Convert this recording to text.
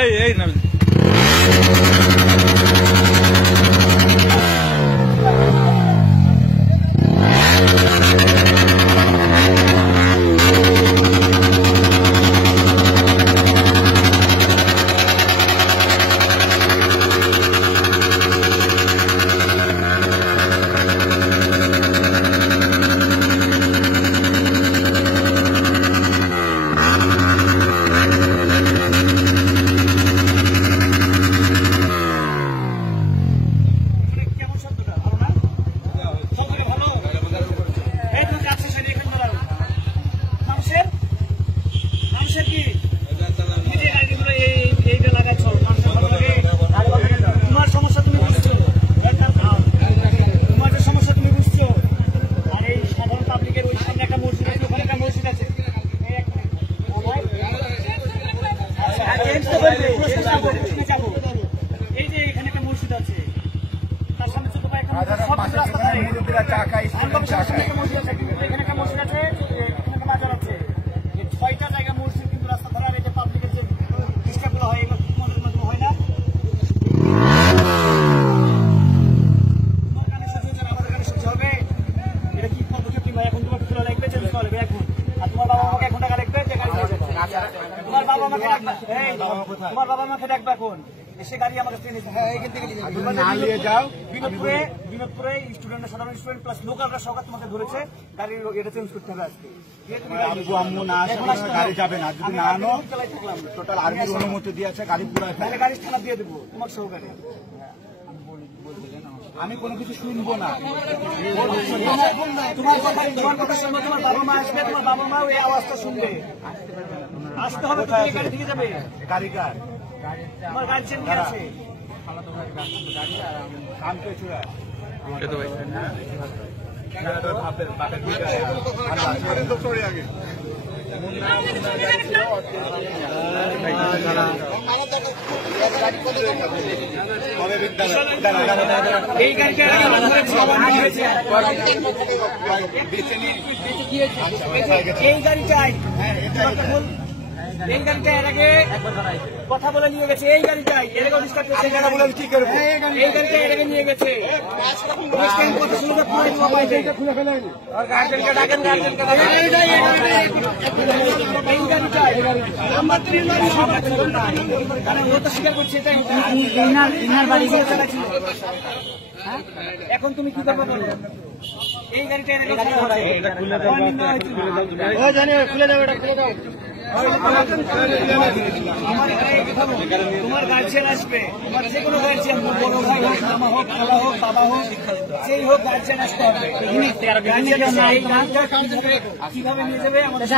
এই না এই যে এখানে একটা মসজিদ আছে, তার সামনে ছোট ভাই এখানে একটা মসজিদ আছে, এখানে একটা বাজার আছে, 6টা জায়গা মসজিদ কিন্তু রাস্তা ধরার এই যে পাবলিকের যে ডিস্টার্বগুলো হয় এগুলো মসজিদের মাধ্যমে হয় না। তোমার কানে সহ্য হচ্ছে না, আমাদের কানে সহ্য হবে? এটা কি পদক্ষেপ নিবা? এখন তোমার খোলা লাগবে, চেঞ্জ করা লাগবে এখন। আর তোমার বাবা আমাকে 1 ঘন্টা রাখবে, যে গাড়ি নিয়ে যাচ্ছে। তোমার বাবা আমাকে রাখবে, তোমার বাবা আমাকে রাখবে এখন। এসে গাড়ি আমাকে ট্রেনে যাও। বিনোদপুরে স্টুডেন্টরা, সাধারণ স্টুডেন্ট প্লাস লোকালরা সকাল তোমাকে ধরেছে, গাড়ি এটা চেঞ্জ করতে হবে আজকে। আম্মু না গাড়ি যাবে না, যদি না আনো টোটাল আর্মির অনুমতি দিয়েছে, গাড়ি পুরো গাড়ি থানা দিয়ে দেবো তোমার সহকারে। আমি কোনো কিছু শুনবো না, তোমার কথা শুনবো। তোমার বাবা মা আসবে, তোমার বাবা মা ওই আওয়াজটা শুনবে। আসতে হবে, তুমি গাড়ি থেকে যাবে। গাড়ি কার? তোমার গার্জিয়ান কে আছে? এই গাড়িটাই এই গাড়িটা এর আগে কথা বলে নিয়ে গেছে। এই গাড়িটাই এর আগে ডিস্টার্ব করছে, এই গাড়িটা এর আগে নিয়ে গেছে। কথা শুনতে খুলে ফেলেন, গার্জেনকে ডাকেন, গার্জেনকে ডাকেন। এই গাড়িটাই নাম্বার 3 স্বীকার করছে, এটাই ইনার বাড়ি এখন তুমি কি করবে? এই গাড়িটা এর আগে খুলে দাও, এটা খুলে দাও। তোমার গার্জিয়ান আসবে, তোমার যে কোনো গার্জিয়ান, বড় ভাই হোক, মামা হোক, খালা হোক, বাবা হোক, সেই হোক, গার্জিয়ান আসতে হবে। কিভাবে নিয়ে যাবে আমাদের